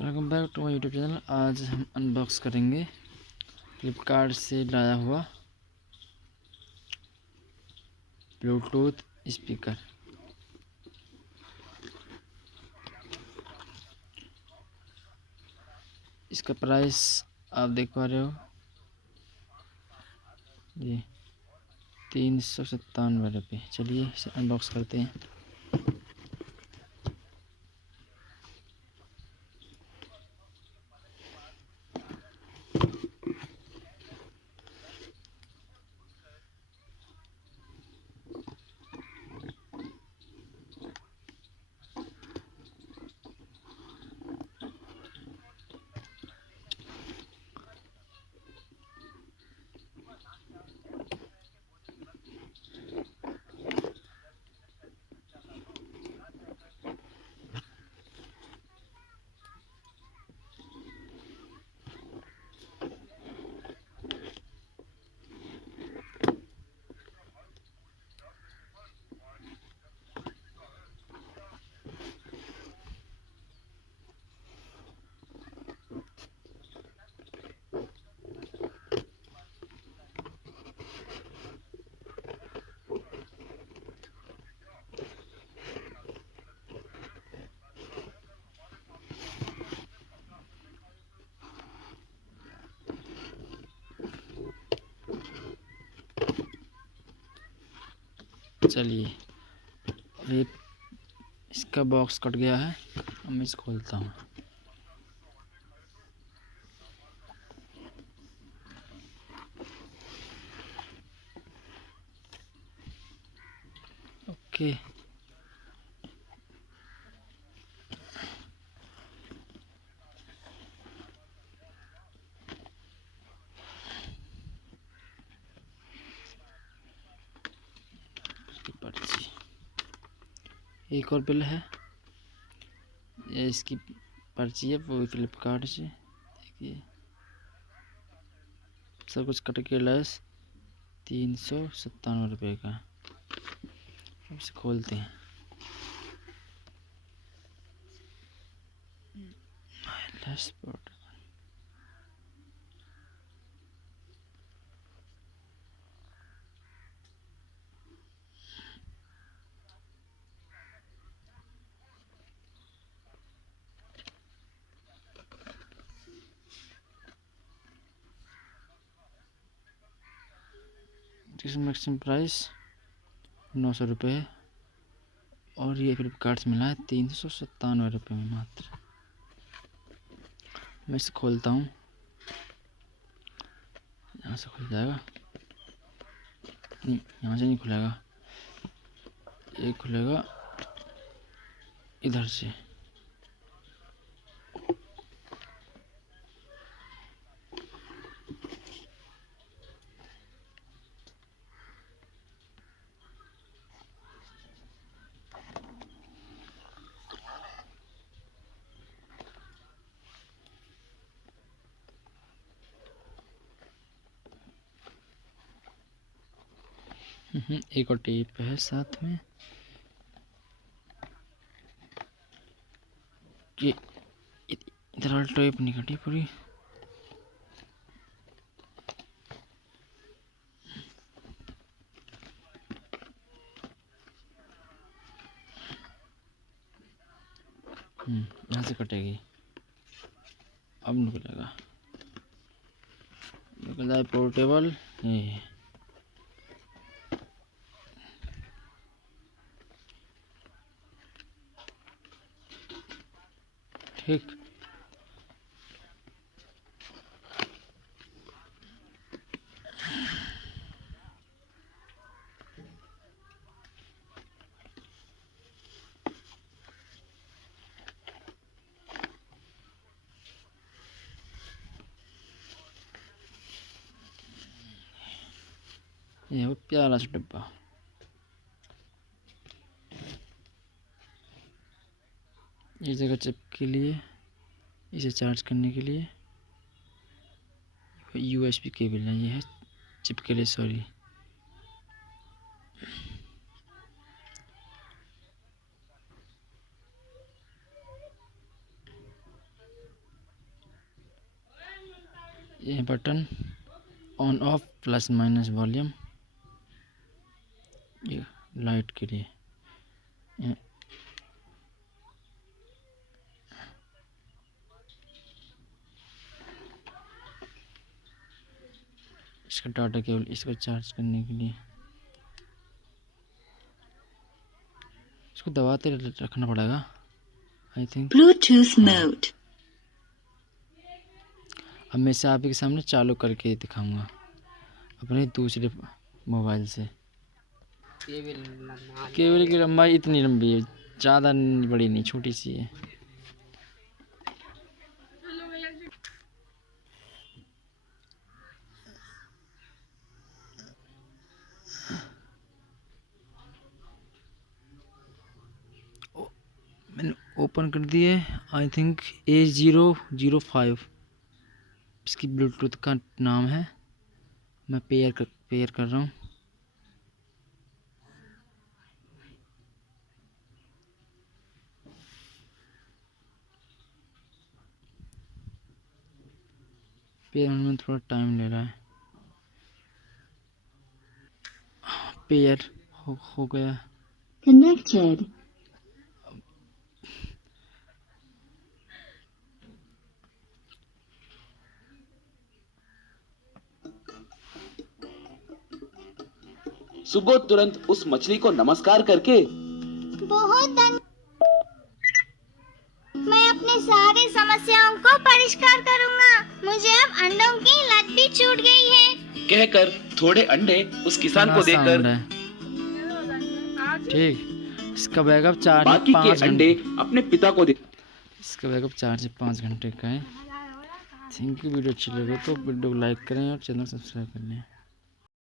Welcome back to my YouTube channel. आज हम unbox करेंगे फ्लिपकार्ट से लाया हुआ ब्लूटूथ स्पीकर। इसका प्राइस आप देख पा रहे हो, ये 397 रुपये। चलिए इसे अनबॉक्स करते हैं। चलिए ये इसका बॉक्स कट गया है, अब मैं इसे खोलता हूँ। ओके, पर्ची, एक और बिल है, ये इसकी पर्ची है वो फ्लिपकार्ट से। देखिए सब कुछ कट के लेस 397 रुपये का। अब इसे खोलते हैं। लेस प्रोडक्ट, मैक्सिमम प्राइस 900 रुपये है और ये फ्लिपकार्ट से मिला है 397 रुपये में मात्र। मैं इसे खोलता हूँ, यहाँ से खुल जाएगा, नहीं यहाँ से नहीं खुलेगा, ये खुलेगा इधर से। एक और टेप है साथ में। ये इधर वाली टेप नहीं कटी पूरी। यहाँ से कटेगी, अब निकलेगा, निकल जाए पोर्टेबल। ये ठीक, ये प्यारा सा डब्बा। इस जगह चिप के लिए, इसे चार्ज करने के लिए USB केबल है, ये है चिप के लिए, सॉरी। ये button on off plus minus volume, ये लाइट के लिए। इसका डाटा केबल, इसको चार्ज करने के लिए इसको दबाते रखना पड़ेगा आई थिंक। Bluetooth mode. अब मैं इसे आपके सामने चालू करके दिखाऊंगा अपने दूसरे मोबाइल से। केबल की लंबाई इतनी लंबी है, ज़्यादा बड़ी नहीं, छोटी सी है। मैंने ओपन कर दिए। आई थिंक A005 इसकी ब्लूटूथ का नाम है। मैं पेयर कर रहा हूँ। पेयर होने में थोड़ा टाइम ले रहा है। पेयर हो गया। कनेक्टेड। सुबोध तुरंत उस मछली को नमस्कार करके बहुत मैं अपने सारे समस्याओं को परिष्कार करूंगा। मुझे अब अंडों की लत भी छूट गई है, कहकर थोड़े अंडे उस किसान को देकर ठीक। इसका बैकअप 4 से बाकी 5 के अंडे अपने पिता को दे। इसका बैकअप 4 से 5 घंटे का है। Thank you. वीडियो अच्छी लगे तो वीडियो को लाइक करें और चैनल सब्सक्राइब कर लें।